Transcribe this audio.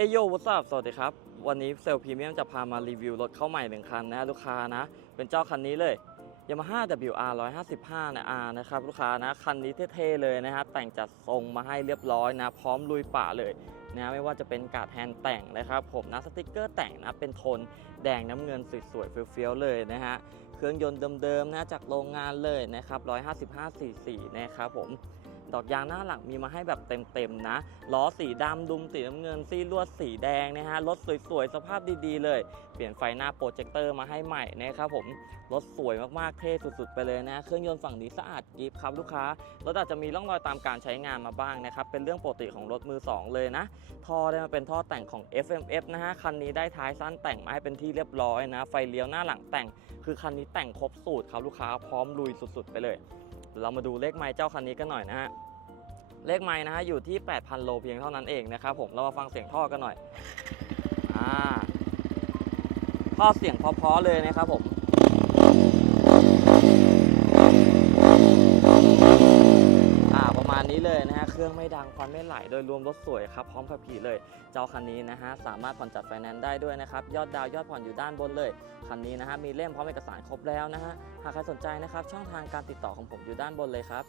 เอโยวัสดุสวัสดีครับ วันนี้เซลล์พรีเมียมจะพามารีวิวรถเข้าใหม่หนึ่งคันนะลูกค้านะ เป็นเจ้าคันนี้เลย Yamaha WR 155นะ R นะครับลูกค้านะคันนี้เท่ๆเลยนะฮะแต่งจัดทรงมาให้เรียบร้อยนะ พร้อมลุยป่าเลยนะไม่ว่าจะเป็นการ์ดแฮนด์แต่งนะครับผมนะสติกเกอร์แต่งนะเป็นโทนแดงน้ำเงินสวยๆเฟี้ยวๆเลยนะฮะ เครื่องยนต์เดิมๆนะจากโรงงานเลยนะครับ155 cc นะครับผมดอกยางหน้าหลังมีมาให้แบบเต็มๆนะ ล้อสีดำดุมสีน้ำเงินซี่ลวดสีแดงนะฮะ รถสวยๆ สภาพดีๆ เลย เปลี่ยนไฟหน้าโปรเจคเตอร์มาให้ใหม่นะครับผม รถสวยมากๆ เท่สุดๆ ไปเลยนะ เครื่องยนต์ฝั่งนี้สะอาดกริฟครับลูกค้า รถอาจจะมีร่องรอยตามการใช้งานมาบ้างนะครับ เป็นเรื่องปกติของรถมือ 2 เลยนะ ท่อได้มาเป็นท่อแต่งของ FMF นะฮะ คันนี้ได้ท้ายสั้นแต่งมาให้เป็นที่เรียบร้อยนะ ไฟเลี้ยวหน้าหลังแต่ง คือคันนี้แต่งครบสูตรครับลูกค้าพร้อมลุยสุดๆ ไปเลย เรามาดูเลขไม้เจ้าคันนี้กันหน่อยนะฮะเลขไม้นะฮะอยู่ที่ 8,000 โลเพียงเท่านั้นเองนะครับผมเรามาฟังเสียงท่อกันหน่อยอ่าท่อเสียงเพราะๆเลยนะครับผม อ่า ประมาณนี้เลยนะฮะ เค รื่องไม่ดังควันไม่ไหลโดยรวมรถสวยครับพร้อมขับขี่เลย เจ้าคันนี้นะฮะสามารถผ่อนจัดไฟแนนซ์ได้ด้วยนะครับยอดดาวยอดผ่อนอยู่ด้านบนเลย คันนี้นะฮะมีเล่มพร้อมเอกสารครบแล้วนะฮะหากใครสนใจนะครับช่องทางการติดต่อของผมอยู่ด้านบนเลยครับ